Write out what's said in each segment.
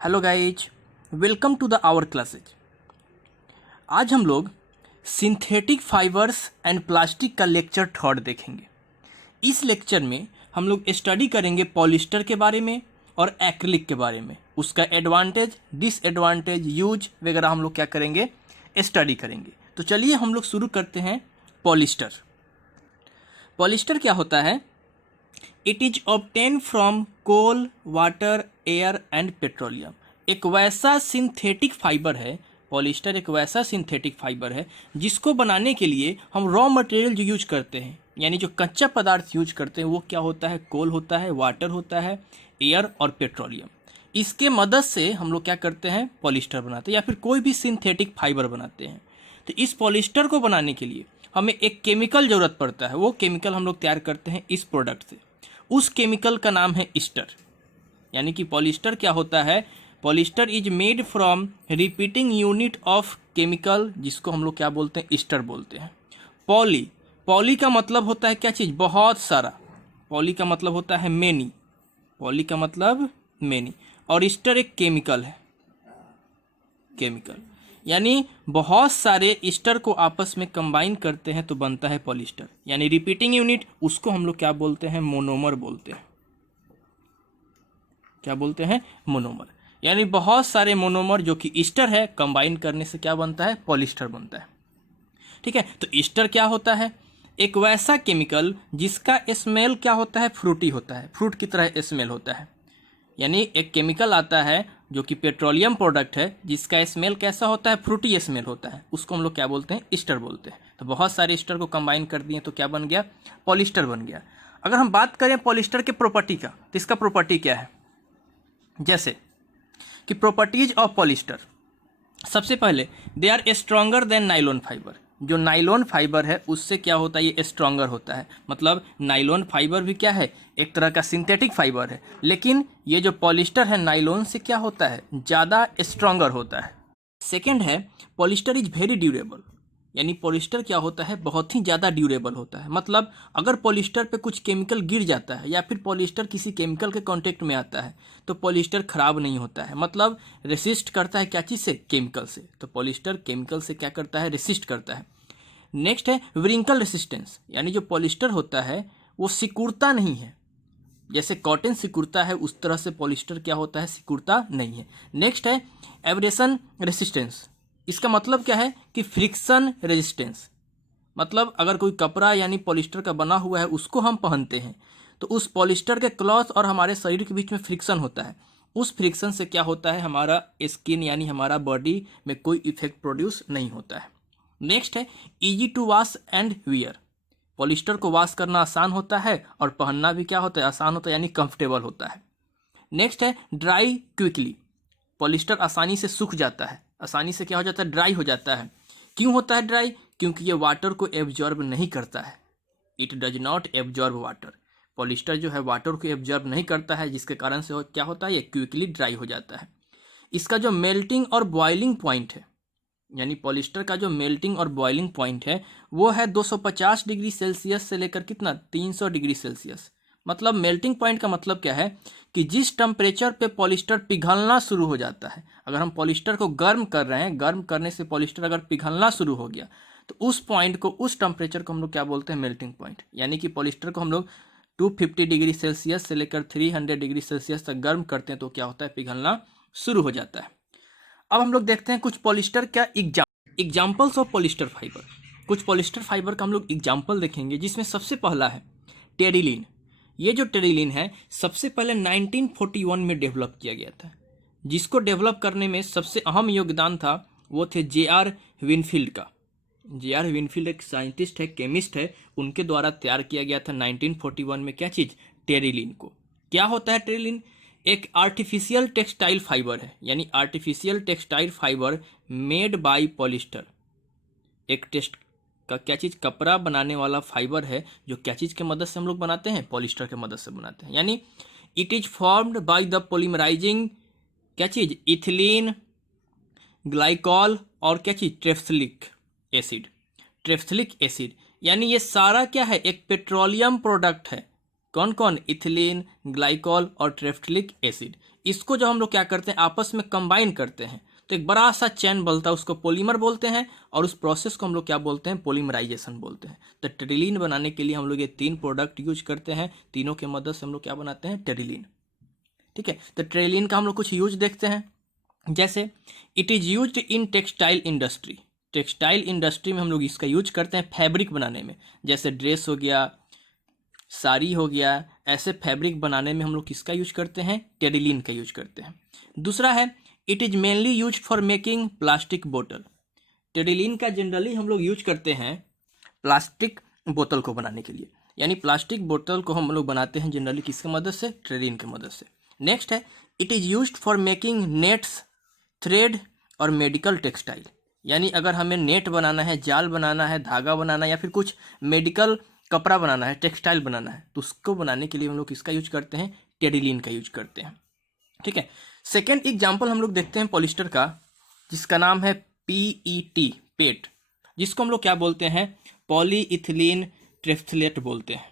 Hello guys, welcome to the our classes. आज हम लोग सिंथेटिक फाइबर्स एंड प्लास्टिक का लेक्चर थर्ड देखेंगे। इस लेक्चर में हम लोग स्टडी करेंगे पॉलिस्टर के बारे में और एक्रिलिक के बारे में, उसका एडवांटेज, डिसएडवांटेज, यूज वगैरह हम लोग क्या करेंगे, स्टडी करेंगे। तो चलिए हम लोग शुरू करते हैं। पॉलिस्टर पॉलिस्टर क्या होता है? It is obtain from coal, water, air and petroleum. एक वैसा सिंथेटिक फाइबर है, पॉलिस्टर एक वैसा सिंथेटिक फाइबर है जिसको बनाने के लिए हम रॉ मटेरियल जो यूज करते हैं, यानी जो कच्चा पदार्थ यूज करते हैं, वो क्या होता है? कोल होता है, वाटर होता है, एयर और पेट्रोलियम। इसके मदद से हम लोग क्या करते हैं? पॉलिस्टर बनाते हैं या फिर कोई भी सिंथेटिक फाइबर बनाते हैं। तो इस पॉलिस्टर को बनाने के लिए हमें एक केमिकल ज़रूरत पड़ता है। वो केमिकल हम लोग तैयार करते हैं इस प्रोडक्ट से। उस केमिकल का नाम है ईस्टर। यानी कि पॉलिस्टर क्या होता है? Polyester is made from repeating unit of chemical, जिसको हम लोग क्या बोलते हैं? ईस्टर बोलते हैं। पॉली का मतलब होता है क्या चीज़? बहुत सारा। पॉली का मतलब होता है मेनी। पॉली का मतलब मेनी। और ईस्टर एक केमिकल है। केमिकल यानी बहुत इस्टर ईस्टर को आपस में कंबाइन करते हैं तो बनता है पॉलिस्टर। यानी रिपीटिंग यूनिट, उसको हम लोग क्या बोलते हैं? मोनोमर बोलते हैं। क्या बोलते हैं? मोनोमर। यानी बहुत सारे मोनोमर जो कि ईस्टर है, कंबाइन करने से क्या बनता है? पॉलिस्टर बनता है। ठीक है, तो ईस्टर क्या होता है? एक वैसा केमिकल जिसका स्मेल क्या होता है? फ्रूटी होता है, फ्रूट की तरह स्मेल होता है। यानी एक केमिकल आता है जो कि पेट्रोलियम प्रोडक्ट है, जिसका स्मेल कैसा होता है? फ्रूटी स्मेल होता है। उसको हम लोग क्या बोलते हैं? ईस्टर बोलते हैं। तो बहुत सारे ईस्टर को कंबाइन कर दिए तो क्या बन गया? पॉलिस्टर बन गया। अगर हम बात करें पॉलिस्टर के प्रॉपर्टी का, तो इसका प्रॉपर्टी क्या है? जैसे कि प्रॉपर्टीज ऑफ पॉलिस्टर, सबसे पहले they are stronger than nylon fibre. जो नाइलॉन फाइबर है उससे क्या होता है? ये स्ट्रॉन्गर होता है। मतलब नाइलॉन फाइबर भी क्या है? एक तरह का सिंथेटिक फाइबर है, लेकिन ये जो पॉलिस्टर है नाइलॉन से क्या होता है? ज़्यादा स्ट्रॉन्गर होता है। सेकेंड है पॉलिस्टर इज वेरी ड्यूरेबल। यानी पॉलिस्टर क्या होता है? बहुत ही ज़्यादा ड्यूरेबल होता है। मतलब अगर पॉलिस्टर पे कुछ केमिकल गिर जाता है या फिर पॉलिस्टर किसी केमिकल के कांटेक्ट में आता है तो पॉलिस्टर खराब नहीं होता है। मतलब रेसिस्ट करता है क्या चीज़ से? केमिकल से। तो पॉलिस्टर केमिकल से क्या करता है? रेसिस्ट करता है। नेक्स्ट है व्रिंकल रेसिस्टेंस। यानी जो पॉलिस्टर होता है वो सिकुड़ता नहीं है। जैसे कॉटन सिकुड़ता है उस तरह से पॉलिस्टर क्या होता है? सिकुड़ता नहीं है। नेक्स्ट है एब्रेशन रेसिस्टेंस। इसका मतलब क्या है? कि फ्रिक्शन रेजिस्टेंस। मतलब अगर कोई कपड़ा यानी पॉलिस्टर का बना हुआ है उसको हम पहनते हैं तो उस पॉलिस्टर के क्लॉथ और हमारे शरीर के बीच में फ्रिक्शन होता है। उस फ्रिक्शन से क्या होता है? हमारा स्किन यानी हमारा बॉडी में कोई इफेक्ट प्रोड्यूस नहीं होता है। नेक्स्ट है easy to wash and wear. Polyester को वॉश करना आसान होता है और पहनना भी क्या होता है? आसान होता है, यानी कंफर्टेबल होता है। नेक्स्ट है ड्राई क्विकली। पॉलिस्टर आसानी से सूख जाता है, आसानी से क्या हो जाता है? ड्राई हो जाता है। क्यों होता है ड्राई? क्योंकि ये वाटर को एब्जॉर्ब नहीं करता है। It does not absorb water. Polyester जो है वाटर को एब्जॉर्ब नहीं करता है, जिसके कारण से क्या होता है? ये क्विकली ड्राई हो जाता है। इसका जो मेल्टिंग और बॉइलिंग पॉइंट है, यानी पॉलिस्टर का जो मेल्टिंग और बॉइलिंग पॉइंट है वो है 250 डिग्री सेल्सियस से लेकर कितना? 300 डिग्री सेल्सियस। मतलब मेल्टिंग पॉइंट का मतलब क्या है? कि जिस टेम्परेचर पे पॉलिस्टर पिघलना शुरू हो जाता है, अगर हम पॉलिस्टर को गर्म कर रहे हैं, गर्म करने से पॉलिस्टर अगर पिघलना शुरू हो गया तो उस पॉइंट को, उस टेम्परेचर को हम लोग क्या बोलते हैं? Melting point. यानी कि पॉलिस्टर को हम लोग 250 डिग्री सेल्सियस से लेकर 300 डिग्री सेल्सियस तक गर्म करते हैं तो क्या होता है? पिघलना शुरू हो जाता है। अब हम लोग देखते हैं कुछ पॉलिस्टर का एग्जाम्पल्स ऑफ पॉलिस्टर फाइबर। कुछ पॉलिस्टर फाइबर का हम लोग एग्जाम्पल देखेंगे, जिसमें सबसे पहला है टेरिलीन। ये जो टेरिलीन है सबसे पहले 1941 में डेवलप किया गया था। जिसको डेवलप करने में सबसे अहम योगदान था वो थे जे.आर. विनफील्ड का। जे.आर. विनफील्ड एक साइंटिस्ट है, केमिस्ट है, उनके द्वारा तैयार किया गया था 1941 में क्या चीज़? टेरिलीन को। क्या होता है टेरिलीन? एक आर्टिफिशियल टेक्सटाइल फाइबर है, यानी artificial textile fibre made by polyester. एक टेस्ट का क्या चीज़? कपड़ा बनाने वाला फाइबर है, जो क्या चीज़ के मदद से हम लोग बनाते हैं? पॉलिस्टर के मदद से बनाते हैं। यानी it is formed by the polymerising क्या चीज़? इथिलीन ग्लाइकॉल और क्या चीज़? ट्रेफ्थलिक एसिड। ट्रेफ्थलिक एसिड यानी ये सारा क्या है? एक पेट्रोलियम प्रोडक्ट है। कौन कौन? इथिलीन, ग्लाइकॉल और टेरेफ्थिलिक एसिड। इसको जब हम लोग क्या करते हैं आपस में कंबाइन करते हैं तो एक बड़ा सा चैन बनता है, उसको पॉलीमर बोलते हैं, और उस प्रोसेस को हम लोग क्या बोलते हैं? पॉलीमराइजेशन बोलते हैं। तो टेरिलीन बनाने के लिए हम लोग ये 3 प्रोडक्ट यूज करते हैं, तीनों के मदद से हम लोग क्या बनाते हैं? टेरिलीन। ठीक है, तो टेरिलीन का हम लोग कुछ यूज देखते हैं। जैसे it is used in textile industry. Textile industry में हम लोग इसका यूज करते हैं फैब्रिक बनाने में, जैसे ड्रेस हो गया, साड़ी हो गया, ऐसे फैब्रिक बनाने में हम लोग किसका यूज करते हैं? टेरिलीन का यूज करते हैं। दूसरा है it is mainly use for making plastic बोतल। टेरिलीन का जनरली हम लोग यूज करते हैं प्लास्टिक बोतल को बनाने के लिए, यानी प्लास्टिक बोतल को हम लोग बनाते हैं जनरली किसकी मदद से? टेरिलीन की मदद से। नेक्स्ट है it is used for making nets, thread और मेडिकल टेक्सटाइल। यानी अगर हमें नेट बनाना है, जाल बनाना है, धागा बनाना है, या फिर कुछ मेडिकल कपड़ा बनाना है, टेक्सटाइल बनाना है, तो उसको बनाने के लिए हम लोग किसका यूज करते हैं? टेरिलीन का यूज करते हैं। ठीक है, सेकेंड एग्जाम्पल हम लोग देखते हैं पॉलिस्टर का, जिसका नाम है PET, पेट, जिसको हम लोग क्या बोलते हैं? पॉलीइथिलीन ट्रिप्थलेट बोलते हैं।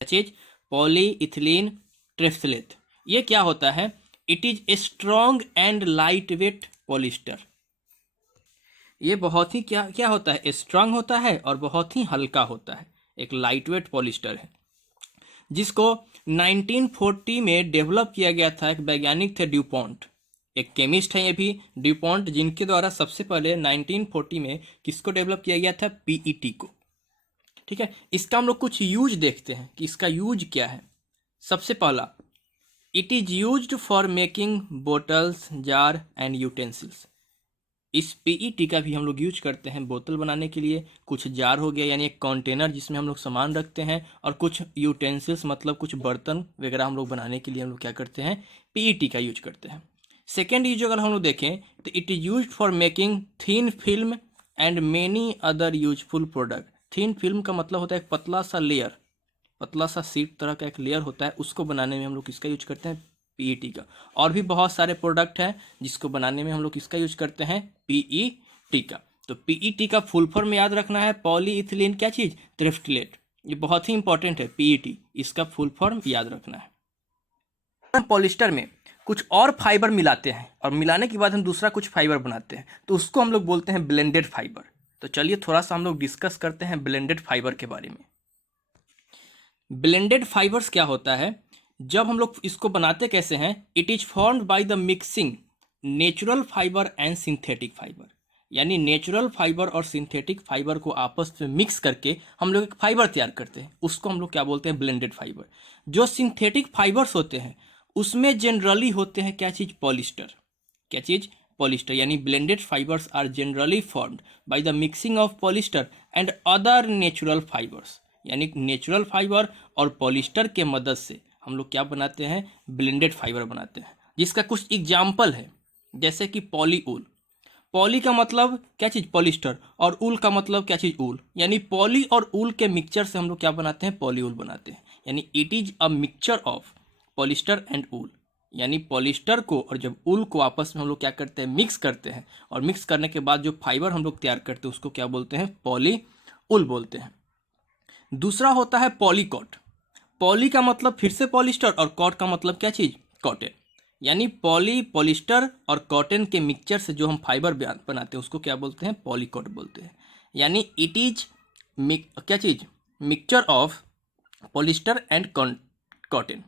क्या चीज? पॉलीइथिलीन ट्रिप्थलेट। ये क्या होता है? It is a strong and light weight polyester. ये बहुत ही क्या क्या होता है? स्ट्रांग होता है और बहुत ही हल्का होता है, एक लाइट वेट पॉलिस्टर है, जिसको 1940 में डेवलप किया गया था। एक वैज्ञानिक थे ड्यूपॉन्ट, एक केमिस्ट है ये भी ड्यूपॉन्ट, जिनके द्वारा सबसे पहले 1940 में किसको डेवलप किया गया था? PET को। ठीक है, इसका हम लोग कुछ यूज देखते हैं कि इसका यूज क्या है। सबसे पहला, it is used for making bottles, jar and utensils. इस PET का भी हम लोग यूज करते हैं बोतल बनाने के लिए। कुछ जार हो गया यानी एक कंटेनर जिसमें हम लोग सामान रखते हैं, और कुछ यूटेंसिल्स मतलब कुछ बर्तन वगैरह हम लोग बनाने के लिए हम लोग क्या करते हैं? PET का यूज करते हैं। सेकेंड यूज अगर हम लोग देखें तो it is use for making thin film and many other useful product. Thin film का मतलब होता है एक पतला सा लेयर, पतला सा शीट तरह का एक लेयर होता है, उसको बनाने में हम लोग किसका यूज करते हैं? PET का। और भी बहुत सारे प्रोडक्ट हैं जिसको बनाने में हम लोग किसका यूज करते हैं? PET का। तो PET का फुल फॉर्म याद रखना है, पॉलीइथिलीन क्या चीज? ट्रिप्थलेट। ये बहुत ही इंपॉर्टेंट है PET, इसका फुल फॉर्म याद रखना है। पॉलिस्टर में कुछ और फाइबर मिलाते हैं और मिलाने के बाद हम दूसरा कुछ फाइबर बनाते हैं, तो उसको हम लोग बोलते हैं ब्लेंडेड फाइबर। तो चलिए थोड़ा सा हम लोग डिस्कस करते हैं ब्लेंडेड फाइबर के बारे में। ब्लेंडेड फाइबर्स क्या होता है? जब हम लोग इसको बनाते कैसे हैं? It is formed by the mixing natural fibre and synthetic fibre. यानी नेचुरल फाइबर और सिंथेटिक फाइबर को आपस में मिक्स करके हम लोग एक फाइबर तैयार करते हैं, उसको हम लोग क्या बोलते हैं? Blended fibre. जो सिंथेटिक फाइबर्स होते हैं उसमें जनरली होते हैं क्या चीज? पॉलिस्टर। क्या चीज? पॉलिस्टर। यानी blended fibres are generally formed by the mixing of polyester and other natural fibres. यानी नेचुरल फाइबर और पॉलिस्टर के मदद से हम लोग क्या बनाते हैं? ब्लेंडेड फाइबर बनाते हैं, जिसका कुछ एग्जाम्पल है, जैसे कि पॉलीऊल। पॉली का मतलब क्या चीज? पॉलिस्टर, और ऊल का मतलब क्या चीज? ऊल। यानी पॉली और ऊल के मिक्सचर से हम लोग क्या बनाते हैं? पॉलीऊल बनाते हैं। यानी it is a mixture of polyester and wool. यानी पॉलिस्टर को और जब ऊल को आपस में हम लोग क्या करते हैं? मिक्स करते हैं, और मिक्स करने के बाद जो फाइबर हम लोग तैयार करते हैं उसको क्या बोलते हैं? पॉलीऊल बोलते हैं। दूसरा होता है पॉलीकॉट। पॉली का मतलब फिर से पॉलिस्टर, और कॉट का मतलब क्या चीज? कॉटन। यानी पॉली, पॉलिस्टर और कॉटन के मिक्सचर से जो हम फाइबर बनाते हैं उसको क्या बोलते हैं? पॉलीकॉट बोलते हैं। यानी इट इज क्या चीज? Mixture of polyester and cotton.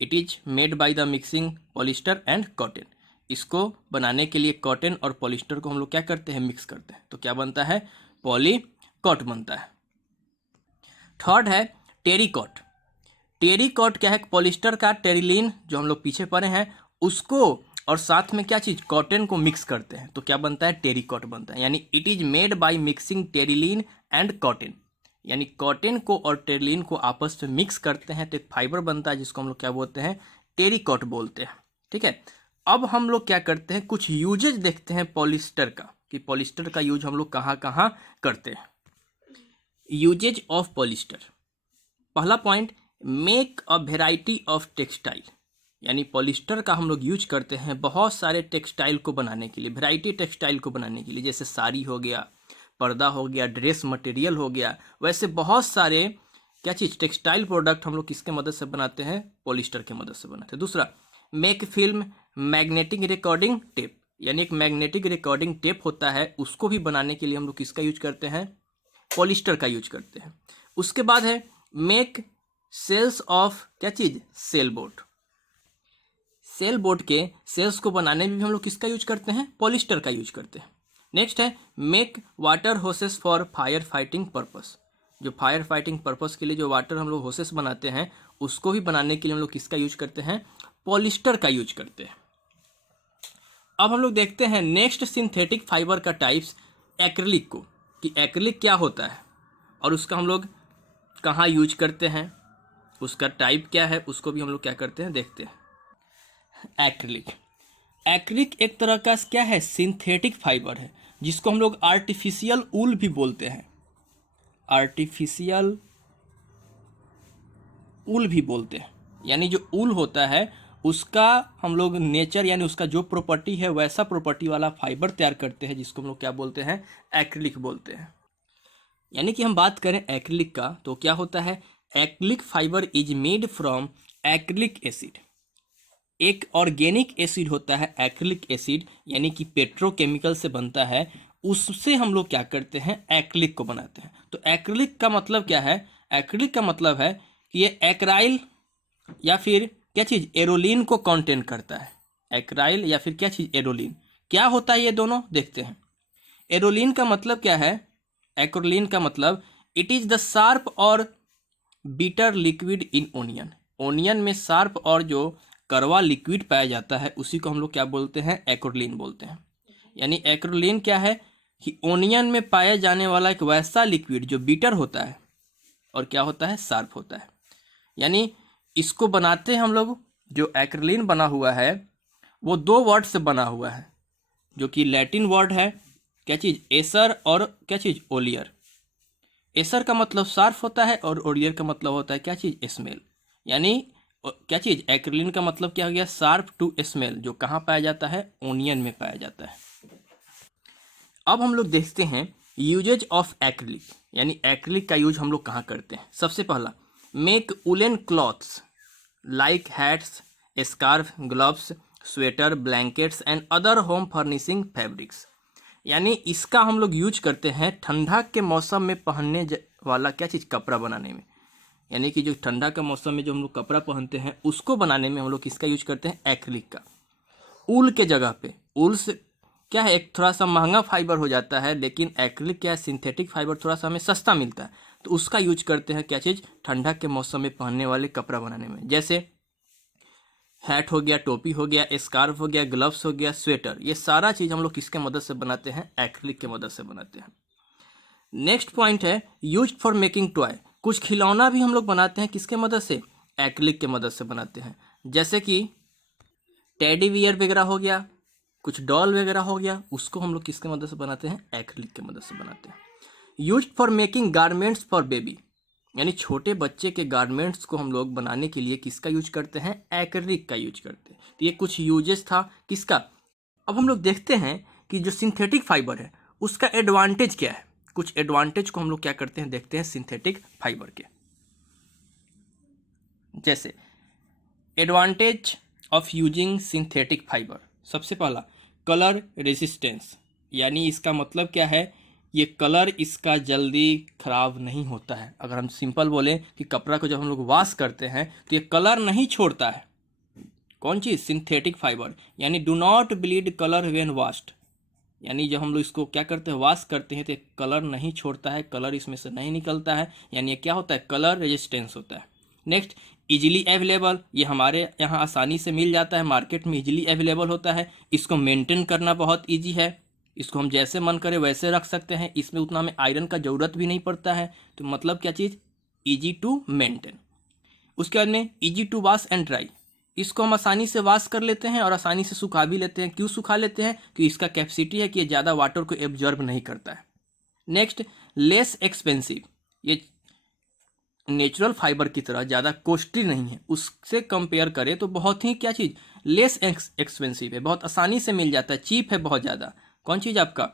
It is made by the mixing polyester and cotton. इसको बनाने के लिए कॉटन और पॉलिस्टर को हम लोग क्या करते हैं? मिक्स करते हैं, तो क्या बनता है? पॉलीकॉट बनता है। थर्ड है टेरिकॉट। टेरिकॉट क्या है? पॉलिस्टर का टेरिलीन जो हम लोग पीछे पढ़े हैं उसको, और साथ में क्या चीज? कॉटन को मिक्स करते हैं, तो क्या बनता है? टेरिकॉट बनता है। यानी it is made by mixing terylene and cotton. यानी कॉटन को और टेरिलीन को आपस में मिक्स करते हैं तो एक फाइबर बनता है, जिसको हम लोग क्या बोलते हैं? टेरिकॉट बोलते हैं। ठीक है, अब हम लोग क्या करते हैं? कुछ यूजेज देखते हैं पॉलिस्टर का, कि पॉलिस्टर का यूज हम लोग कहाँ कहाँ करते हैं। Uses of polyester. पहला point, make a variety of textile. यानी पॉलिस्टर का हम लोग यूज करते हैं बहुत सारे टेक्सटाइल को बनाने के लिए, वेराइटी टेक्सटाइल को बनाने के लिए, जैसे साड़ी हो गया, पर्दा हो गया, ड्रेस मटेरियल हो गया। वैसे बहुत सारे क्या चीज़, टेक्सटाइल प्रोडक्ट हम लोग किसके मदद से बनाते हैं, पॉलिस्टर के मदद से बनाते हैं। दूसरा, make film magnetic recording tape, यानी एक मैग्नेटिक रिकॉर्डिंग टेप होता है, उसको भी बनाने के लिए हम लोग किसका यूज करते हैं, पॉलिस्टर का यूज करते हैं। उसके बाद है मेक सेल्स ऑफ क्या चीज़, सेल बोट, सेल बोट के सेल्स को बनाने में भी हम लोग किसका यूज करते हैं, पॉलिस्टर का यूज करते हैं। नेक्स्ट है make water hoses for fire fighting purpose, जो फायर फाइटिंग पर्पस के लिए जो वाटर हम लोग होसेस बनाते हैं, उसको भी बनाने के लिए हम लोग किसका यूज करते हैं, पॉलिस्टर का यूज करते हैं। अब हम लोग देखते हैं नेक्स्ट सिंथेटिक फाइबर का टाइप्स, एक्रिलिक को, कि एक्रिलिक क्या होता है और उसका हम लोग कहाँ यूज करते हैं, उसका टाइप क्या है, उसको भी हम लोग क्या करते हैं, देखते हैं। एक्रिलिक, एक्रिलिक एक तरह का क्या है, सिंथेटिक फाइबर है, जिसको हम लोग आर्टिफिशियल ऊल भी बोलते हैं, आर्टिफिशियल ऊल भी बोलते हैं। यानी जो ऊल होता है उसका हम लोग नेचर, यानी उसका जो प्रॉपर्टी है वैसा प्रॉपर्टी वाला फाइबर तैयार करते हैं, जिसको हम लोग क्या बोलते हैं, एक्रिलिक बोलते हैं। यानी कि हम बात करें एक्रिलिक का तो क्या होता है, acrylic fibre is made from acrylic acid, एक ऑर्गेनिक एसिड होता है एक्रिलिक एसिड, यानी कि पेट्रोकेमिकल से बनता है, उससे हम लोग क्या करते हैं, एक्रिलिक को बनाते हैं। तो एक्रिलिक का मतलब क्या है, एक्रिलिक का मतलब है कि ये एक्राइल या फिर क्या चीज़, एरोलीन को कंटेन करता है, एक्राइल या फिर क्या चीज़, एरोलीन। क्या होता है ये दोनों, देखते हैं। एरोलीन का मतलब क्या है, एक्रोलीन का मतलब इट इज़ द शार्प और bitter liquid in onion, onion में शार्प और जो कड़वा लिक्विड पाया जाता है उसी को हम लोग क्या बोलते हैं, एक्रोलीन बोलते हैं। यानी एक्रोलीन क्या है कि ओनियन में पाया जाने वाला एक वैसा लिक्विड जो बीटर होता है और क्या होता है, शार्प होता है। यानी इसको बनाते हैं हम लोग, जो एक्रिलिन बना हुआ है वो दो वर्ड से बना हुआ है, जो कि लैटिन वर्ड है क्या चीज़, एसर और क्या चीज़, ओलियर। एसर का मतलब शार्प होता है और ओलियर का मतलब होता है क्या चीज़, स्मेल। यानी क्या चीज़, एक्रिलिन का मतलब क्या हो गया, शार्प टू स्मेल, जो कहाँ पाया जाता है, ओनियन में पाया जाता है। अब हम लोग देखते हैं यूजेज ऑफ एक्रिलिक, यानी एक्रिलिक का यूज हम लोग कहाँ करते हैं। सबसे पहला, make woollen clothes like hats, scarf, gloves, sweater, blankets and other home furnishing fabrics. यानी इसका हम लोग यूज करते हैं ठंडा के मौसम में पहनने वाला क्या चीज़, कपड़ा बनाने में। यानी कि जो ठंडा के मौसम में जो हम लोग कपड़ा पहनते हैं उसको बनाने में हम लोग किसका यूज करते हैं, एक्रिलिक का। ऊल के जगह पे, ऊल से क्या है, एक थोड़ा सा महंगा फाइबर हो जाता है, लेकिन एक्रिलिक क्या है, सिंथेटिक फाइबर थोड़ा सा हमें सस्ता मिलता है, तो उसका यूज करते हैं क्या चीज़, ठंडा के मौसम में पहनने वाले कपड़ा बनाने में। जैसे हैट हो गया, टोपी हो गया, स्कार्फ हो गया, ग्लव्स हो गया, स्वेटर, ये सारा चीज़ हम लोग किसके मदद से बनाते हैं, एक्रिलिक के मदद से बनाते हैं। नेक्स्ट पॉइंट है यूज फॉर मेकिंग टॉय, कुछ खिलौना भी हम लोग बनाते हैं किसके मदद से, एक्रिलिक के मदद से बनाते हैं। जैसे कि टेडी बियर वगैरह हो गया, कुछ डॉल वगैरह हो गया, उसको हम लोग किसके मदद से बनाते हैं, एक्रिलिक के मदद से बनाते हैं। Use for making garments for baby, यानी छोटे बच्चे के गारमेंट्स को हम लोग बनाने के लिए किसका यूज करते हैं, एक्रिलिक का यूज करते हैं। तो ये कुछ यूजेस था किसका। अब हम लोग देखते हैं कि जो सिंथेटिक फाइबर है उसका एडवांटेज क्या है, कुछ एडवांटेज को हम लोग क्या करते हैं, देखते हैं सिंथेटिक फाइबर के। जैसे advantage of using synthetic fibre, सबसे पहला कलर रेजिस्टेंस, यानी इसका मतलब क्या है, ये कलर इसका जल्दी ख़राब नहीं होता है। अगर हम सिंपल बोलें कि कपड़ा को जब हम लोग वॉश करते हैं तो ये कलर नहीं छोड़ता है, कौन चीज़, सिंथेटिक फाइबर। यानी do not bleed colour when washed, यानी जब हम लोग इसको क्या करते हैं, वॉश करते हैं तो कलर नहीं छोड़ता है, कलर इसमें से नहीं निकलता है, यानी ये क्या होता है, कलर रेजिस्टेंस होता है। नेक्स्ट इजीली अवेलेबल, ये हमारे यहाँ आसानी से मिल जाता है, मार्केट में इजीली अवेलेबल होता है। इसको मेंटेन करना बहुत इजी है, इसको हम जैसे मन करे वैसे रख सकते हैं, इसमें उतना हमें आयरन का ज़रूरत भी नहीं पड़ता है। तो मतलब क्या चीज़, ईजी टू मेंटेन। उसके बाद में easy to wash and dry, इसको हम आसानी से वॉश कर लेते हैं और आसानी से सुखा भी लेते हैं। क्यों सुखा लेते हैं, कि इसका कैपेसिटी है कि ये ज़्यादा वाटर को एब्जॉर्ब नहीं करता है। नेक्स्ट लेस एक्सपेंसिव, ये नेचुरल फाइबर की तरह ज़्यादा कॉस्टली नहीं है, उससे कंपेयर करें तो बहुत ही क्या चीज़, लेस एक्सपेंसिव है, बहुत आसानी से मिल जाता है, चीप है बहुत ज़्यादा। कौन चीज़ आपका,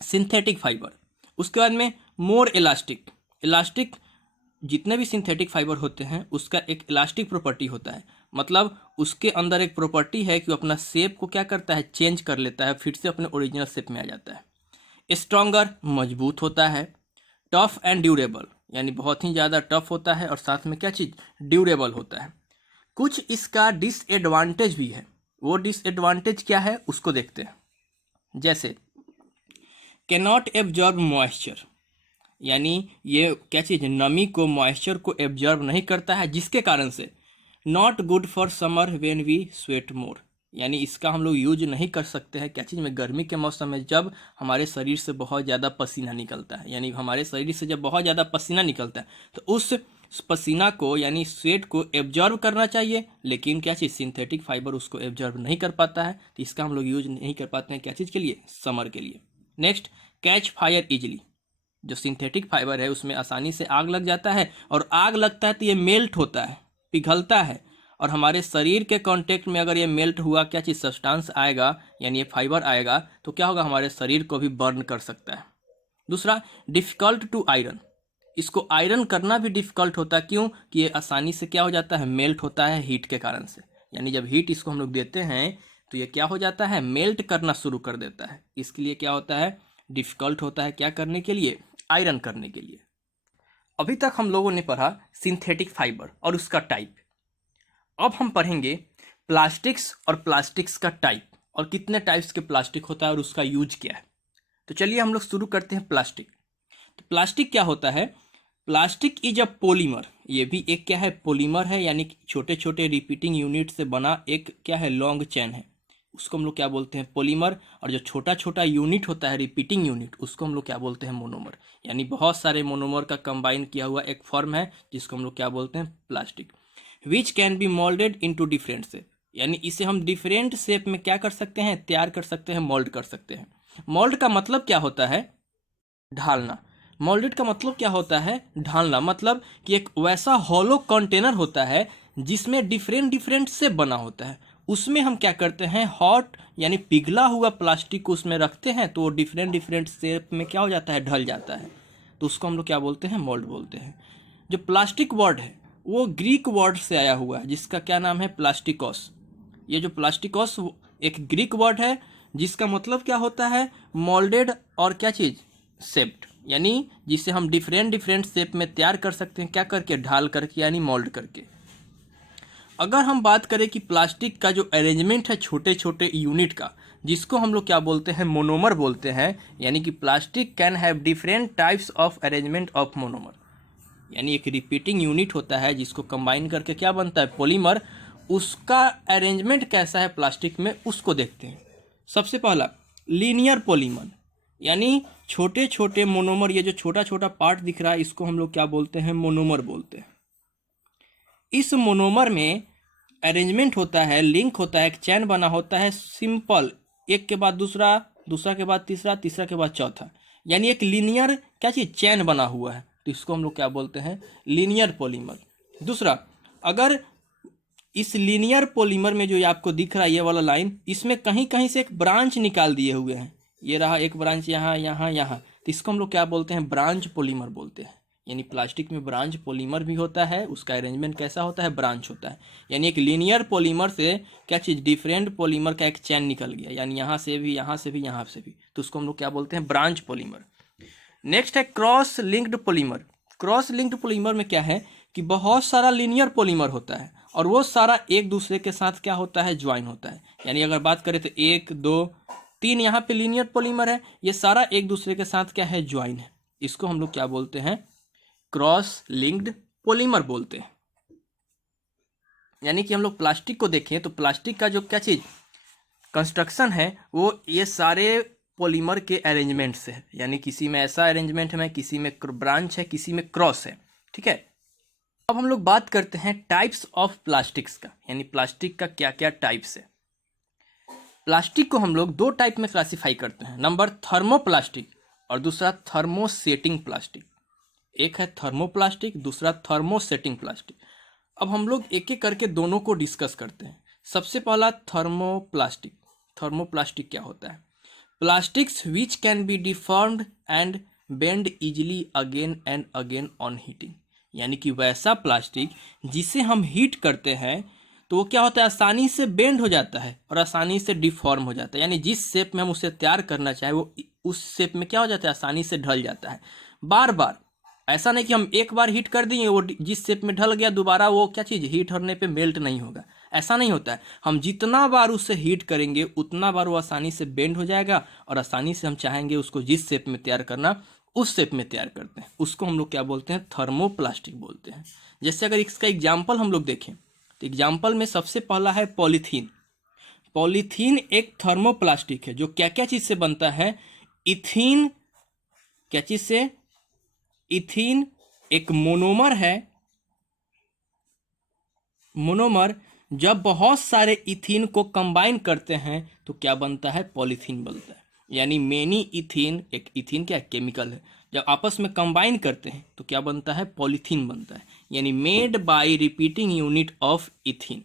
सिंथेटिक फाइबर। उसके बाद में मोर इलास्टिक, इलास्टिक जितने भी सिंथेटिक फाइबर होते हैं उसका एक इलास्टिक प्रॉपर्टी होता है, मतलब उसके अंदर एक प्रॉपर्टी है कि वो अपना शेप को क्या करता है, चेंज कर लेता है, फिर से अपने ओरिजिनल शेप में आ जाता है। स्ट्रॉन्गर मजबूत होता है। टफ एंड ड्यूरेबल यानी बहुत ही ज़्यादा टफ होता है और साथ में क्या चीज़, ड्यूरेबल होता है। कुछ इसका डिसएडवांटेज भी है, वो डिसएडवांटेज क्या है उसको देखते हैं। जैसे कैनॉट एब्जॉर्ब मॉइस्चर, यानी ये क्या चीज़, नमी को, मॉइस्चर को एब्जॉर्ब नहीं करता है, जिसके कारण से not good for summer when we sweat more, यानी इसका हम लोग यूज नहीं कर सकते हैं क्या चीज़ में, गर्मी के मौसम में जब हमारे शरीर से बहुत ज़्यादा पसीना निकलता है, यानी हमारे शरीर से जब बहुत ज़्यादा पसीना निकलता है तो उस पसीना को यानी स्वेट को एब्जॉर्ब करना चाहिए, लेकिन क्या चीज़, सिंथेटिक फाइबर उसको एब्जॉर्ब नहीं कर पाता है, तो इसका हम लोग यूज नहीं कर पाते हैं क्या चीज़ के लिए, समर के लिए। नेक्स्ट, कैच फायर इजिली, जो सिंथेटिक फाइबर है उसमें आसानी से आग लग जाता है, और आग लगता है तो ये मेल्ट होता है, पिघलता है, और हमारे शरीर के कांटेक्ट में अगर ये मेल्ट हुआ क्या चीज़, सब्सटेंस आएगा, यानी ये फाइबर आएगा, तो क्या होगा, हमारे शरीर को भी बर्न कर सकता है। दूसरा, डिफ़िकल्ट टू आयरन, इसको आयरन करना भी डिफ़िकल्ट होता है, क्यों कि ये आसानी से क्या हो जाता है, मेल्ट होता है हीट के कारण से, यानी जब हीट इसको हम लोग देते हैं तो ये क्या हो जाता है, मेल्ट करना शुरू कर देता है, इसके लिए क्या होता है, डिफ़िकल्ट होता है, क्या करने के लिए, आयरन करने के लिए। अभी तक हम लोगों ने पढ़ा सिंथेटिक फाइबर और उसका टाइप। अब हम पढ़ेंगे प्लास्टिक्स और प्लास्टिक्स का टाइप, और कितने टाइप्स के प्लास्टिक होता है और उसका यूज क्या है। तो चलिए हम लोग शुरू करते हैं प्लास्टिक। तो प्लास्टिक क्या होता है, प्लास्टिक इज अ पॉलीमर, ये भी एक क्या है, पॉलीमर है, यानी छोटे छोटे रिपीटिंग यूनिट से बना एक क्या है, लॉन्ग चेन है, उसको हम लोग क्या बोलते हैं, पॉलीमर। और जो छोटा छोटा यूनिट होता है, रिपीटिंग यूनिट, उसको हम लोग क्या बोलते हैं, मोनोमर, यानी बहुत सारे मोनोमर का कंबाइन किया हुआ एक फॉर्म है जिसको हम लोग क्या बोलते हैं, plastic. Which can be moulded into different shape, यानी इसे हम डिफरेंट शेप में क्या कर सकते हैं, तैयार कर सकते हैं, मोल्ड कर सकते हैं। मोल्ड का मतलब क्या होता है, ढालना। मोल्डेड का मतलब क्या होता है, ढालना, मतलब कि एक वैसा हॉलो कंटेनर होता है जिसमें डिफरेंट डिफरेंट से बना होता है, उसमें हम क्या करते हैं, हॉट यानी पिघला हुआ प्लास्टिक को उसमें रखते हैं, तो वो डिफरेंट डिफरेंट शेप में क्या हो जाता है, ढल जाता है, तो उसको हम लोग क्या बोलते हैं, मोल्ड बोलते हैं। जो प्लास्टिक वर्ड है वो ग्रीक वर्ड से आया हुआ है, जिसका क्या नाम है, प्लास्टिकॉस। ये जो प्लास्टिकॉस एक ग्रीक वर्ड है जिसका मतलब क्या होता है, मोल्डेड और क्या चीज़, शेप्ड, यानी जिसे हम डिफरेंट डिफरेंट शेप में तैयार कर सकते हैं, क्या करके, ढाल करके, यानी मोल्ड करके। अगर हम बात करें कि प्लास्टिक का जो अरेंजमेंट है छोटे छोटे यूनिट का, जिसको हम लोग क्या बोलते हैं, मोनोमर बोलते हैं, यानी कि plastic can have different types of arrangement of monomer, यानी एक रिपीटिंग यूनिट होता है जिसको कंबाइन करके क्या बनता है, पॉलीमर, उसका अरेंजमेंट कैसा है प्लास्टिक में, उसको देखते हैं। सबसे पहला, लीनियर पॉलीमर, यानी छोटे छोटे मोनोमर, ये जो छोटा छोटा पार्ट दिख रहा है इसको हम लोग क्या बोलते हैं, मोनोमर बोलते हैं। इस मोनोमर में अरेंजमेंट होता है, लिंक होता है, एक चैन बना होता है, सिंपल, एक के बाद दूसरा, दूसरा के बाद तीसरा, तीसरा के बाद चौथा, यानी एक लीनियर क्या चीज़, चैन बना हुआ है, तो इसको हम लोग क्या बोलते हैं, लीनियर पॉलीमर। दूसरा, अगर इस लीनियर पॉलीमर में जो ये आपको दिख रहा है ये वाला लाइन, इसमें कहीं कहीं से एक ब्रांच निकाल दिए हुए हैं, ये रहा एक ब्रांच यहाँ यहाँ यहाँ, तो इसको हम लोग क्या बोलते हैं, ब्रांच पॉलीमर बोलते हैं। यानी प्लास्टिक में ब्रांच पॉलीमर भी होता है, उसका अरेंजमेंट कैसा होता है, ब्रांच होता है, यानी एक लीनियर पॉलीमर से क्या चीज़, डिफरेंट पॉलीमर का एक चैन निकल गया, यानी यहाँ से भी, यहाँ से भी, यहाँ से भी, तो उसको हम लोग क्या बोलते हैं, ब्रांच पॉलीमर। नेक्स्ट है cross linked polymer. Cross linked polymer में क्या है कि बहुत सारा लीनियर पॉलीमर होता है और वो सारा एक दूसरे के साथ क्या होता है, ज्वाइन होता है, यानी अगर बात करें तो 1 2 3 यहाँ पे लीनियर पॉलीमर है, ये सारा एक दूसरे के साथ क्या है, ज्वाइन है, इसको हम लोग क्या बोलते हैं, क्रॉस लिंक्ड पॉलीमर बोलते हैं। यानी कि हम लोग प्लास्टिक को देखें तो प्लास्टिक का जो क्या चीज़ कंस्ट्रक्शन है वो ये सारे पॉलीमर के अरेंजमेंट से है, यानी किसी में ऐसा अरेंजमेंट है, किसी में ब्रांच है, किसी में क्रॉस है, ठीक है। अब हम लोग बात करते हैं टाइप्स ऑफ प्लास्टिक्स का, यानी प्लास्टिक का क्या क्या टाइप्स है। प्लास्टिक को हम लोग 2 टाइप में क्लासीफाई करते हैं, नंबर थर्मोप्लास्टिक और दूसरा थर्मोसेटिंग प्लास्टिक। एक है थर्मोप्लास्टिक, दूसरा थर्मोसेटिंग प्लास्टिक। अब हम लोग एक एक करके दोनों को डिस्कस करते हैं। सबसे पहला थर्मोप्लास्टिक। थर्मोप्लास्टिक क्या होता है, plastics which can be deformed and bend easily again and again on heating, यानी कि वैसा प्लास्टिक जिसे हम हीट करते हैं तो वो क्या होता है, आसानी से बेंड हो जाता है और आसानी से डिफॉर्म हो जाता है। यानी जिस शेप में हम उसे तैयार करना चाहें वो उस शेप में क्या हो जाता है, आसानी से ढल जाता है। बार बार, ऐसा नहीं कि हम एक बार हीट कर दिए वो जिस शेप में ढल गया दोबारा वो क्या चीज़ हीट होने पे मेल्ट नहीं होगा, ऐसा नहीं होता है। हम जितना बार उसे हीट करेंगे उतना बार वो आसानी से बेंड हो जाएगा और आसानी से हम चाहेंगे उसको जिस शेप में तैयार करना उस शेप में तैयार करते हैं। उसको हम लोग क्या बोलते हैं, थर्मोप्लास्टिक बोलते हैं। जैसे अगर इसका एग्जाम्पल हम लोग देखें तो एग्जाम्पल में सबसे पहला है पॉलीथीन। पॉलीथीन एक थर्मोप्लास्टिक है जो क्या क्या चीज़ से बनता है, इथीन, क्या चीज़ से, इथीन एक मोनोमर है। मोनोमर जब बहुत इथीन इथीन को कंबाइन करते हैं तो क्या बनता है, पॉलीथीन बनता है। यानी मेनी इथीन, एक इथीन क्या केमिकल है, जब आपस में कंबाइन करते हैं तो क्या बनता है, पॉलीथीन बनता है। यानी made by repeating unit of ethene.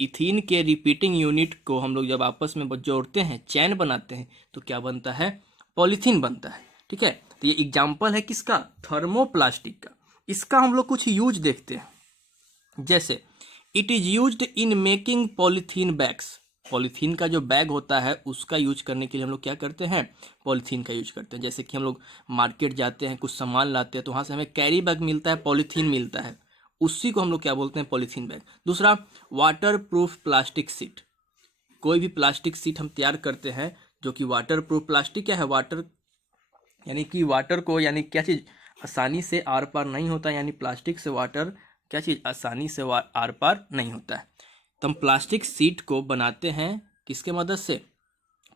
Ethene के रिपीटिंग यूनिट को हम लोग जब आपस में जोड़ते हैं, चैन बनाते हैं, तो क्या बनता है, पॉलीथीन बनता है। ठीक है, तो ये एग्जाम्पल है किसका, थर्मोप्लास्टिक का। इसका हम लोग कुछ यूज देखते हैं। जैसे it is used in making polythene bags. Polythene का जो बैग होता है उसका यूज करने के लिए हम लोग क्या करते हैं, पॉलीथीन का यूज करते हैं। जैसे कि हम लोग मार्केट जाते हैं, कुछ सामान लाते हैं तो वहाँ से हमें कैरी बैग मिलता है, पॉलीथीन मिलता है, उसी को हम लोग क्या बोलते हैं, पॉलीथीन बैग। दूसरा, वाटर प्रूफ प्लास्टिक सीट। कोई भी प्लास्टिक सीट हम तैयार करते हैं जो कि वाटर प्रूफ प्लास्टिक क्या है, वाटर यानी कि वाटर को, यानी क्या चीज़ आसानी से आर पार नहीं होता, यानी प्लास्टिक से वाटर क्या चीज़ आसानी से आर पार नहीं होता है। तो हम प्लास्टिक सीट को बनाते हैं किसके मदद से,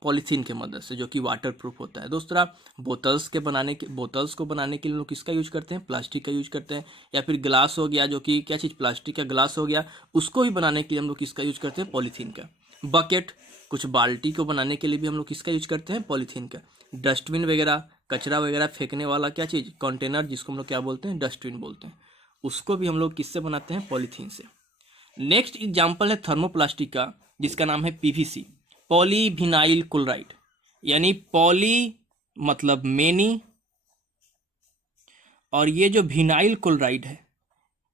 पॉलीथीन के मदद से, जो कि वाटर प्रूफ होता है। दूसरा, बोतल्स को बनाने के लिए लोग किसका यूज करते हैं, प्लास्टिक का यूज करते हैं। या फिर ग्लास हो गया, जो कि क्या चीज़ प्लास्टिक का ग्लास हो गया, उसको भी बनाने के लिए हम लोग किसका यूज करते हैं, पॉलीथीन का। बकेट, कुछ बाल्टी को बनाने के लिए भी हम लोग किसका यूज करते हैं, पॉलीथीन का। डस्टबिन वगैरह, कचरा वगैरह फेंकने वाला क्या चीज़, कंटेनर, जिसको हम लोग क्या बोलते हैं, डस्टबिन बोलते हैं, उसको भी हम लोग किससे बनाते हैं, पॉलीथीन से। नेक्स्ट एग्जाम्पल है थर्मोप्लास्टिक का, जिसका नाम है पीवीसी, पॉलीविनाइल क्लोराइड। यानी पॉली मतलब मेनी, और ये जो विनाइल क्लोराइड है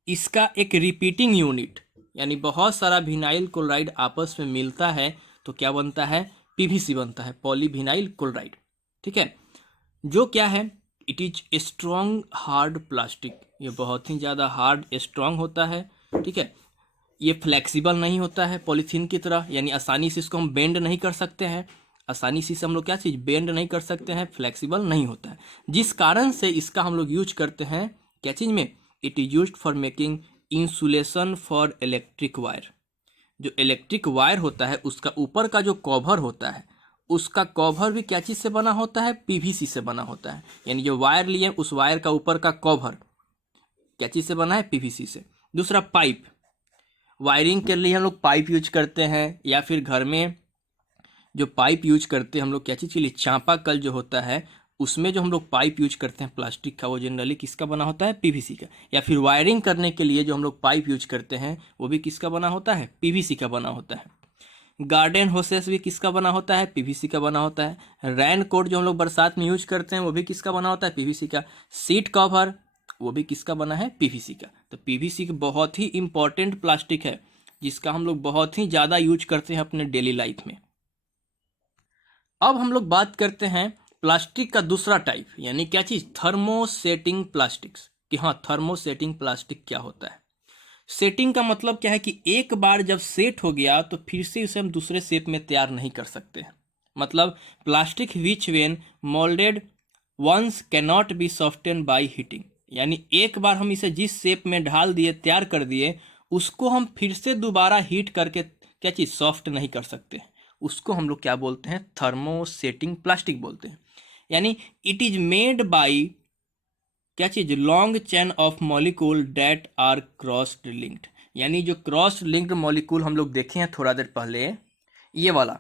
इसका एक रिपीटिंग यूनिट, यानी बहुत सारा विनाइल क्लोराइड आपस में मिलता है तो क्या बनता है, पीवीसी बनता है, पॉलीविनाइल क्लोराइड। ठीक है, जो क्या है, it is strong hard plastic. ये बहुत ही ज़्यादा हार्ड स्ट्रॉन्ग होता है। ठीक है, ये फ्लेक्सिबल नहीं होता है पॉलीथीन की तरह, यानी आसानी से इसको हम बेंड नहीं कर सकते हैं, आसानी से हम लोग क्या चीज़ बेंड नहीं कर सकते हैं, फ्लेक्सिबल नहीं होता है, जिस कारण से इसका हम लोग यूज करते हैं क्या चीज़ में, it is used for making insulation for electric wire. जो इलेक्ट्रिक वायर होता है उसका ऊपर का जो कवर होता है उसका कवर भी क्या चीज़ से बना होता है, पीवीसी से बना होता है। यानी जो वायर लिए उस वायर का ऊपर का कवर क्या चीज़ से बना है, पीवीसी से। दूसरा, पाइप, वायरिंग के लिए हम लोग पाइप यूज करते हैं, या फिर घर में जो पाइप यूज करते हैं हम लोग क्या चीज़ के लिए, चापाकल जो होता है उसमें जो हम लोग पाइप यूज करते हैं प्लास्टिक का, वो जनरली किसका बना होता है, पीवीसी का। या फिर वायरिंग करने के लिए जो हम लोग पाइप यूज करते हैं वो भी किसका बना होता है, पीवीसी का बना होता है। गार्डन होसेस भी किसका बना होता है, पीवीसी का बना होता है। रैन कोट जो हम लोग बरसात में यूज करते हैं वो भी किसका बना होता है, पीवीसी का। सीट कवर वो भी किसका बना है, पीवीसी का। तो पीवीसी बहुत ही इंपॉर्टेंट प्लास्टिक है जिसका हम लोग बहुत ही ज़्यादा यूज करते हैं अपने डेली लाइफ में। अब हम लोग बात करते हैं प्लास्टिक का दूसरा टाइप, यानी क्या चीज़, थर्मोसेटिंग प्लास्टिक्स। कि हाँ, थर्मोसेटिंग प्लास्टिक क्या होता है। सेटिंग का मतलब क्या है कि एक बार जब सेट हो गया तो फिर से उसे हम दूसरे शेप में तैयार नहीं कर सकते हैं। मतलब plastic which when moulded once can not be soften by heating. यानी एक बार हम इसे जिस शेप में ढाल दिए, तैयार कर दिए, उसको हम फिर से दोबारा हीट करके क्या चीज़ सॉफ्ट नहीं कर सकते। उसको हम लोग क्या बोलते हैं, थर्मोसेटिंग प्लास्टिक बोलते हैं। यानी इट इज मेड बाई क्या चीज, long chain of molecule that are cross linked. यानी जो क्रॉस लिंक्ड मॉलिक्यूल हम लोग देखे हैं थोड़ा देर पहले, ये वाला,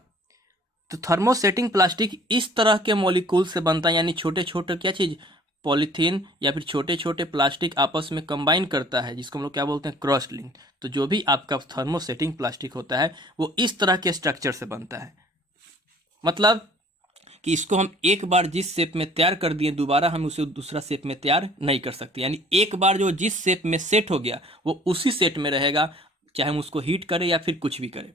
तो थर्मोसेटिंग प्लास्टिक इस तरह के मॉलिक्यूल से बनता है। यानी छोटे छोटे क्या चीज़, पॉलीथीन या फिर छोटे छोटे प्लास्टिक आपस में कंबाइन करता है, जिसको हम लोग क्या बोलते हैं, क्रॉस लिंक। तो जो भी आपका थर्मोसेटिंग प्लास्टिक होता है वो इस तरह के स्ट्रक्चर से बनता है। मतलब कि इसको हम एक बार जिस शेप में तैयार कर दिए दोबारा हम उसे दूसरा शेप में तैयार नहीं कर सकते, यानी एक बार जो जिस शेप में सेट हो गया वो उसी सेट में रहेगा, चाहे हम उसको हीट करें या फिर कुछ भी करें।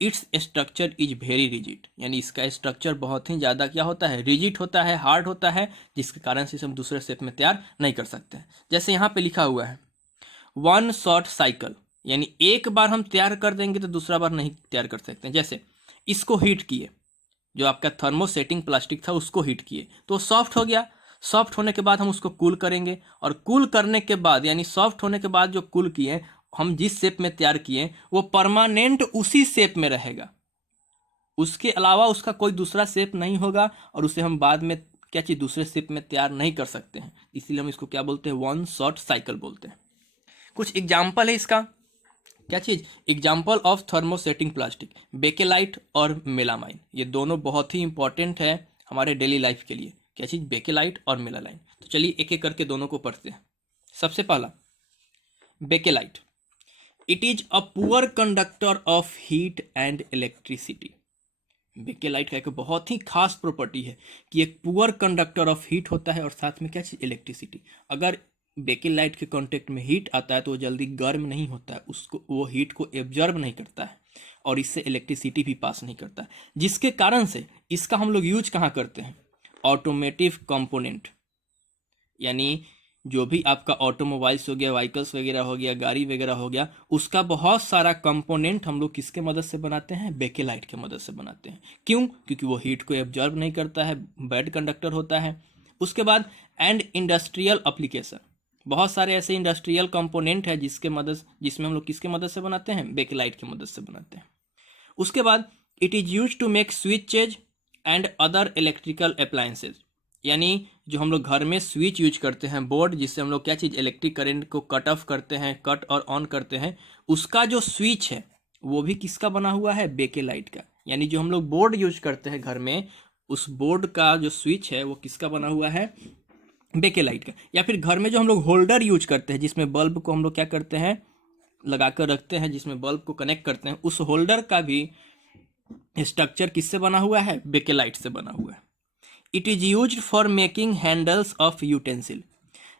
Its structure is very rigid, यानी इसका स्ट्रक्चर बहुत ही ज़्यादा क्या होता है, रिजिड होता है, हार्ड होता है, जिसके कारण से इसे हम दूसरे शेप में तैयार नहीं कर सकते हैं। जैसे यहाँ पे लिखा हुआ है वन शॉट साइकिल, यानी एक बार हम तैयार कर देंगे तो दूसरा बार नहीं तैयार कर सकते हैं। जैसे इसको हीट किए, जो आपका थर्मोसेटिंग प्लास्टिक था उसको हीट किए तो सॉफ्ट हो गया, सॉफ्ट होने के बाद हम उसको कूल करेंगे, और कूल करने के बाद यानी सॉफ्ट होने के बाद जो कूल किए हम जिस शेप में तैयार किए वो परमानेंट उसी शेप में रहेगा, उसके अलावा उसका कोई दूसरा शेप नहीं होगा, और उसे हम बाद में क्या चीज़ दूसरे शेप में तैयार नहीं कर सकते हैं, इसीलिए हम इसको क्या बोलते हैं, वन शॉट साइकिल बोलते हैं। कुछ एग्जाम्पल है इसका, क्या चीज़, example of thermosetting plastic, bakelite और मेलामाइन, ये दोनों बहुत ही इंपॉर्टेंट है हमारे डेली लाइफ के लिए। क्या चीज़, बेकेलाइट और मेलामाइन। तो चलिए एक एक करके दोनों को पढ़ते हैं। सबसे पहला bakelite, it is a poor conductor of heat and electricity. Bakelite का एक बहुत ही खास प्रॉपर्टी है कि एक पुअर कंडक्टर ऑफ हीट होता है और साथ में क्या चीज़, इलेक्ट्रिसिटी। अगर बेकेलाइट के कांटेक्ट में हीट आता है तो वो जल्दी गर्म नहीं होता है, उसको वो हीट को एब्जॉर्ब नहीं करता है और इससे इलेक्ट्रिसिटी भी पास नहीं करता है, जिसके कारण से इसका हम लोग यूज कहाँ करते हैं, ऑटोमेटिव कंपोनेंट, यानी जो भी आपका ऑटोमोबाइल्स हो गया, व्हीकल्स वगैरह हो गया, गाड़ी वगैरह हो गया, उसका बहुत सारा कंपोनेंट हम लोग किसके मदद से बनाते हैं, बेकेलाइट के मदद से बनाते हैं। क्यों, क्योंकि वो हीट को एब्जॉर्ब नहीं करता है, बैड कंडक्टर होता है। उसके बाद एंड इंडस्ट्रियल एप्लीकेशन, बहुत सारे ऐसे इंडस्ट्रियल कंपोनेंट है जिसमें हम लोग किसके मदद से बनाते हैं, बेकेलाइट की मदद से बनाते हैं। उसके बाद it is use to make switches and other electrical appliances, यानी जो हम लोग घर में स्विच यूज करते हैं, बोर्ड, जिससे हम लोग क्या चीज़, इलेक्ट्रिक करंट को कट ऑफ करते हैं, कट और ऑन करते हैं, उसका जो स्विच है वो भी किसका बना हुआ है, बेकेलाइट का। यानी जो हम लोग बोर्ड यूज करते हैं घर में, उस बोर्ड का जो स्विच है वो किसका बना हुआ है, बेकेलाइट का। या फिर घर में जो हम लोग होल्डर यूज करते हैं, जिसमें बल्ब को हम लोग क्या करते हैं, लगा कर रखते हैं, जिसमें बल्ब को कनेक्ट करते हैं, उस होल्डर का भी स्ट्रक्चर किससे बना हुआ है, बेकेलाइट से बना हुआ है। It is used for making handles of utensil,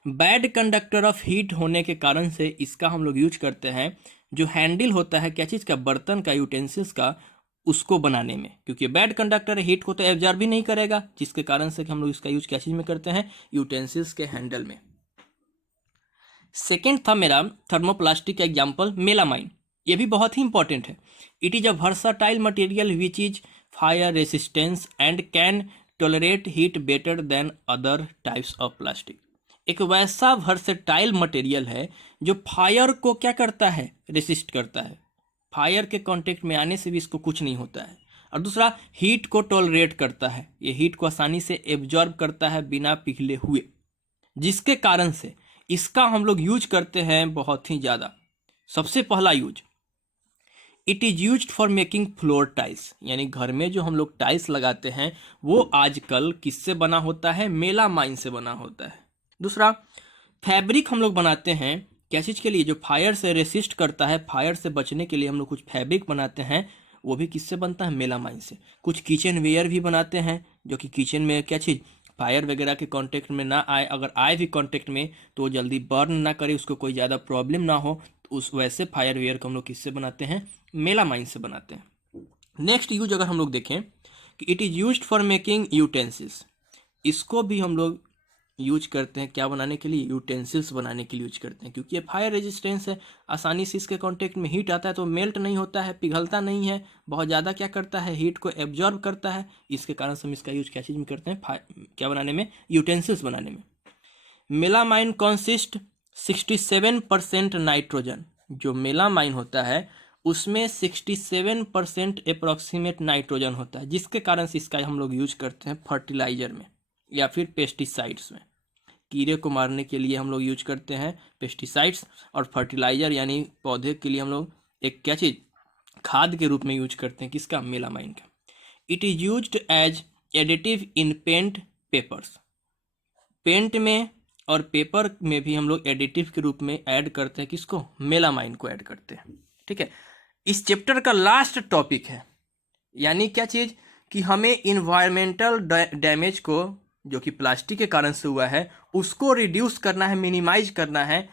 bad conductor of heat होने के कारण से इसका हम लोग यूज करते हैं, जो हैंडल होता है क्या चीज़ का, बर्तन का, यूटेंसिल्स का, उसको बनाने में, क्योंकि बैड कंडक्टर हीट को तो एब्जॉर्ब भी नहीं करेगा, जिसके कारण से हम लोग इसका यूज क्या चीज़ में करते हैं, यूटेंसिल्स के हैंडल में। सेकेंड था मेरा थर्मोप्लास्टिक का एग्जाम्पल मेलामाइन, ये भी बहुत ही इंपॉर्टेंट है। It is a versatile material which is fire resistance and can tolerate heat better than other types of plastic. एक वैसा वर्सेटाइल मटेरियल है जो फायर को क्या करता है, रेसिस्ट करता है, फायर के कांटेक्ट में आने से भी इसको कुछ नहीं होता है। और दूसरा, हीट को टॉलरेट करता है, ये हीट को आसानी से एब्जॉर्ब करता है बिना पिघले हुए, जिसके कारण से इसका हम लोग यूज करते हैं बहुत ही ज़्यादा। सबसे पहला use, it is use for making floor tiles, यानी घर में जो हम लोग टाइल्स लगाते हैं वो आजकल किससे बना होता है, मेलामाइन से बना होता है। दूसरा, फैब्रिक हम लोग बनाते हैं क्या चीज़ के लिए, जो फायर से रेसिस्ट करता है, फायर से बचने के लिए हम लोग कुछ फैब्रिक बनाते हैं, वो भी किससे बनता है, मेलामाइन से। कुछ किचन वेयर भी बनाते हैं, जो कि किचन में क्या चीज़, फायर वगैरह के कांटेक्ट में ना आए, अगर आए भी कांटेक्ट में तो वो जल्दी बर्न ना करे, उसको कोई ज़्यादा प्रॉब्लम ना हो, तो उस वैसे फायर वेयर को हम लोग किससे बनाते हैं, मेलामाइन से बनाते हैं। नेक्स्ट यूज अगर हम लोग देखें कि it is used for making utensils, इसको भी हम लोग यूज करते हैं क्या बनाने के लिए, यूटेंसिल्स बनाने के लिए यूज करते हैं, क्योंकि ये फायर रेजिस्टेंस है, आसानी से इसके कांटेक्ट में हीट आता है तो मेल्ट नहीं होता है, पिघलता नहीं है, बहुत ज़्यादा क्या करता है, हीट को एब्जॉर्ब करता है, इसके कारण से हम इसका यूज क्या चीज़ में करते हैं, क्या बनाने में, यूटेंसिल्स बनाने में। मेलामाइन कॉन्सिस्ट 67% नाइट्रोजन, जो मेलामाइन होता है उसमें 67% अप्रोक्सीमेट नाइट्रोजन होता है, जिसके कारण से इसका हम लोग यूज करते हैं फर्टिलाइजर में या फिर पेस्टिसाइड्स में। कीड़े को मारने के लिए हम लोग यूज करते हैं पेस्टिसाइड्स, और फर्टिलाइजर यानी पौधे के लिए हम लोग एक क्या चीज़, खाद के रूप में यूज करते हैं किसका, मेलामाइन का। It is used as additive in paint papers, paint में और पेपर में भी हम लोग एडिटिव के रूप में ऐड करते हैं किसको, मेलामाइन को ऐड करते हैं। ठीक है, इस चैप्टर का लास्ट टॉपिक है, यानी क्या चीज़, कि हमें इन्वायरमेंटल डैमेज को जो कि प्लास्टिक के कारण से हुआ है उसको रिड्यूस करना है, मिनिमाइज करना है।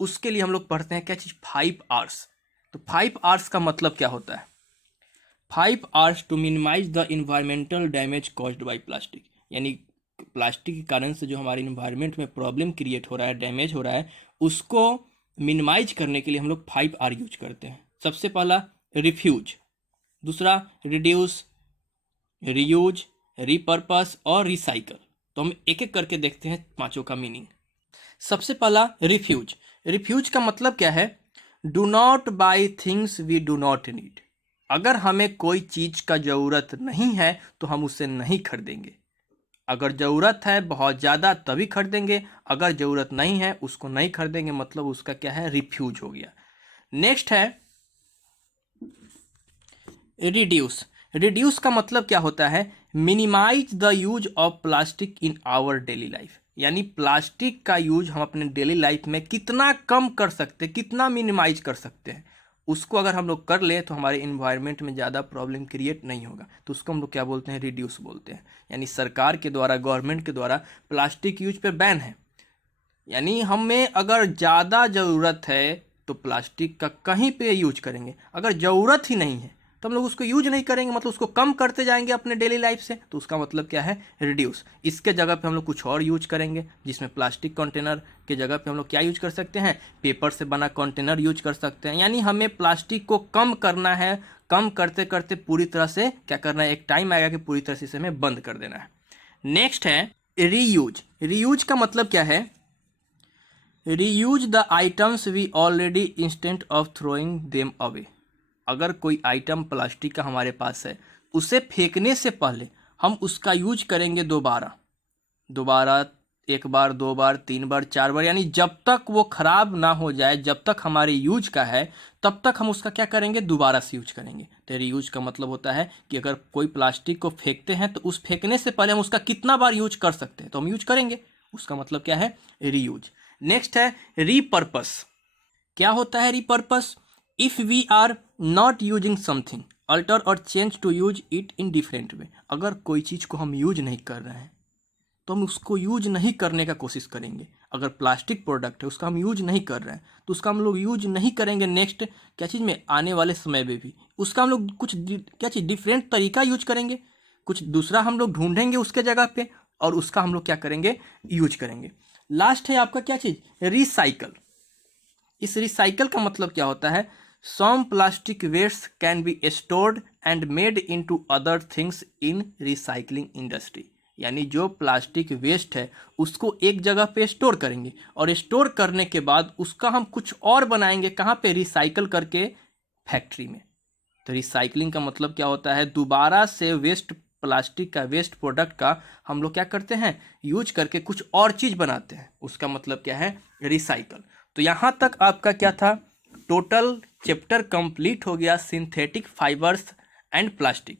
उसके लिए हम लोग पढ़ते हैं क्या चीज़, 5 आवर्स। तो 5 आवर्स का मतलब क्या होता है, 5 Rs to minimise the environmental damage caused by plastic. यानी प्लास्टिक के कारण से जो हमारे इन्वायरमेंट में प्रॉब्लम क्रिएट हो रहा है, डैमेज हो रहा है, उसको मिनिमाइज करने के लिए हम लोग 5 आर यूज करते हैं। सबसे पहला रिफ्यूज, दूसरा रिड्यूस, रीयूज, रिपर्पस और रिसाइकल। तो हम एक एक करके देखते हैं पांचों का मीनिंग। सबसे पहला रिफ्यूज। रिफ्यूज का मतलब क्या है, do not buy things we do not need. अगर हमें कोई चीज का जरूरत नहीं है तो हम उसे नहीं खरीदेंगे। अगर ज़रूरत है बहुत ज़्यादा तभी खरीदेंगे, अगर ज़रूरत नहीं है उसको नहीं खरीदेंगे, मतलब उसका क्या है, रिफ्यूज हो गया। नेक्स्ट है रिड्यूस। रिड्यूस का मतलब क्या होता है, minimise the use of plastic in our daily life. यानी प्लास्टिक का यूज हम अपने डेली लाइफ में कितना कम कर सकते हैं, कितना मिनिमाइज कर सकते हैं, उसको अगर हम लोग कर ले तो हमारे इन्वायरमेंट में ज़्यादा प्रॉब्लम क्रिएट नहीं होगा। तो उसको हम लोग क्या बोलते हैं, रिड्यूस बोलते हैं। यानी सरकार के द्वारा, गवर्नमेंट के द्वारा प्लास्टिक यूज पे बैन है। यानी हमें अगर ज़्यादा ज़रूरत है तो प्लास्टिक का कहीं पे यूज करेंगे, अगर ज़रूरत ही नहीं है तो हम लोग उसको यूज नहीं करेंगे, मतलब उसको कम करते जाएंगे अपने डेली लाइफ से। तो उसका मतलब क्या है, रिड्यूस। इसके जगह पे हम लोग कुछ और यूज करेंगे, जिसमें प्लास्टिक कंटेनर के जगह पे हम लोग क्या यूज कर सकते हैं, पेपर से बना कंटेनर यूज कर सकते हैं। यानी हमें प्लास्टिक को कम करना है, कम करते करते पूरी तरह से क्या करना है, एक टाइम आएगा कि पूरी तरह से इसे हमें बंद कर देना है। नेक्स्ट है रीयूज। रीयूज का मतलब क्या है, reuse the items we already instant of throwing them away. अगर कोई आइटम प्लास्टिक का हमारे पास है, उसे फेंकने से पहले हम उसका यूज करेंगे दोबारा, एक बार, 2 बार, 3 बार, 4 बार, यानी जब तक वो खराब ना हो जाए, जब तक हमारे यूज का है तब तक हम उसका क्या करेंगे, दोबारा से यूज करेंगे। तो रीयूज का मतलब होता है कि अगर कोई प्लास्टिक को फेंकते हैं तो उस फेंकने से पहले हम उसका कितना बार यूज कर सकते हैं तो हम यूज करेंगे, उसका मतलब क्या है, रीयूज। नेक्स्ट है रीपर्पस। क्या होता है repurpose, if we are not using something alter और change to use it in different way. अगर कोई चीज़ को हम यूज नहीं कर रहे हैं तो हम उसको यूज नहीं करने का कोशिश करेंगे। अगर प्लास्टिक प्रोडक्ट है उसका हम यूज नहीं कर रहे हैं तो उसका हम लोग यूज नहीं करेंगे। नेक्स्ट क्या चीज़ में, आने वाले समय में भी उसका हम लोग कुछ क्या चीज़ डिफरेंट तरीका यूज करेंगे, कुछ दूसरा हम लोग ढूंढेंगे उसके जगह पे और उसका हम लोग क्या करेंगे, यूज करेंगे। लास्ट है आपका क्या चीज़, रिसाइकल। इस रिसाइकल का मतलब क्या होता है, some plastic waste can be stored and made into other things in recycling industry. यानी जो प्लास्टिक वेस्ट है उसको एक जगह पे स्टोर करेंगे और स्टोर करने के बाद उसका हम कुछ और बनाएंगे, कहाँ पे, रिसाइकल करके फैक्ट्री में। तो रिसाइकलिंग का मतलब क्या होता है, दोबारा से वेस्ट प्लास्टिक का, वेस्ट प्रोडक्ट का हम लोग क्या करते हैं, यूज करके कुछ और चीज़ बनाते हैं, उसका मतलब क्या है, रिसाइकल। तो यहाँ तक आपका क्या था, टोटल चैप्टर कंप्लीट हो गया, सिंथेटिक फाइबर्स एंड प्लास्टिक।